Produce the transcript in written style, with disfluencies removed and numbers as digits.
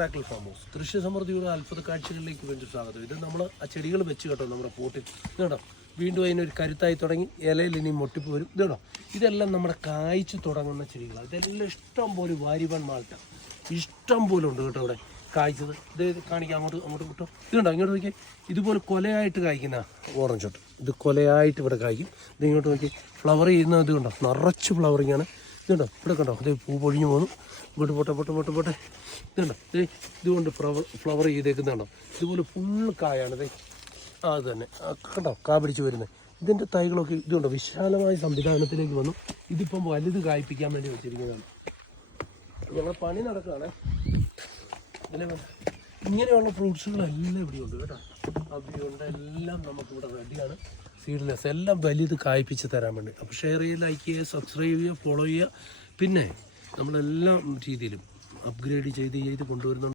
റാക്കിൾ farm house കൃഷി സമൃദ്ധിയുടെ അത്ഭുത കാഴ്ചകളിലേക്ക് വേണ്ടി സ്വാഗതം. ഇത് നമ്മൾ ആ ചെടികൾ വെച്ച് കേട്ടോ നമ്മുടെ പോട്ടിൽ കേട്ടോ. വീണ്ടും അതിനൊരു കരുത്തായി തുടങ്ങി, ഇലയിൽ ഇനി മുട്ടിപ്പോരും. ഇതോ ഇതെല്ലാം നമ്മുടെ കായ്ച്ചു തുടങ്ങുന്ന ചെടികളാണ്. ഇതെല്ലാം ഇഷ്ടം പോലെ വാരിവൺ മാൾട്ട ഇഷ്ടം പോലെ ഉണ്ട് കേട്ടോ ഇവിടെ കായ്ച്ചത്. ഇത് കാണിക്കാം, അങ്ങോട്ട് കിട്ടും. ഇതുണ്ടോ ഇങ്ങോട്ട് നോക്കിയാൽ ഇതുപോലെ കൊലയായിട്ട് കായ്ക്കുന്ന ഓറഞ്ച് തൊട്ട് ഇത് കൊലയായിട്ട് ഇവിടെ കായ്ക്കും. ഇത് ഇങ്ങോട്ട് നോക്കി ഫ്ലവർ ചെയ്യുന്ന ഇത് കണ്ടോ, നിറച്ച് ഫ്ലവറിങ് ആണ്. ഇതുണ്ടോ ഇവിടെ കണ്ടോ, അത് പൂ പൊഴിഞ്ഞു പോകുന്നു. ഇങ്ങോട്ട് പോട്ടെ ഇതുണ്ടോ, ഇതുകൊണ്ട് ഫ്ലവർ ചെയ്തേക്കുന്നുണ്ടോ. ഇതുപോലെ ഫുള്ള് കായാണ്. അത് തന്നെ കണ്ടോ, കാ പിടിച്ച് വരുന്നത്. ഇതിൻ്റെ തൈകളൊക്കെ ഇതുണ്ടോ വിശാലമായ സംവിധാനത്തിലേക്ക് വന്നു. ഇതിപ്പം വലുത് കായ്പ്പിക്കാൻ വേണ്ടി വെച്ചിരിക്കുന്നതാണ്. ഞങ്ങൾ പണി നടക്കുകയാണ്. ഇങ്ങനെയുള്ള ഫ്രൂട്ട്സുകളെല്ലാം ഇവിടെ ഉണ്ട് കേട്ടോ. അവിയുണ്ട്, എല്ലാം നമുക്കിവിടെ റെഡിയാണ്. സീഡ്ലെസ് എല്ലാം വലുത് കായ്പ്പിച്ച് തരാൻ വേണ്ടി. അപ്പോൾ ഷെയർ ചെയ്യുക, ലൈക്ക് ചെയ്യുക, സബ്സ്ക്രൈബ് ചെയ്യുക, ഫോളോ ചെയ്യുക. പിന്നെ നമ്മളെല്ലാ രീതിയിലും അപ്ഗ്രേഡ് ചെയ്ത് കൊണ്ടുവരുന്നുണ്ട്.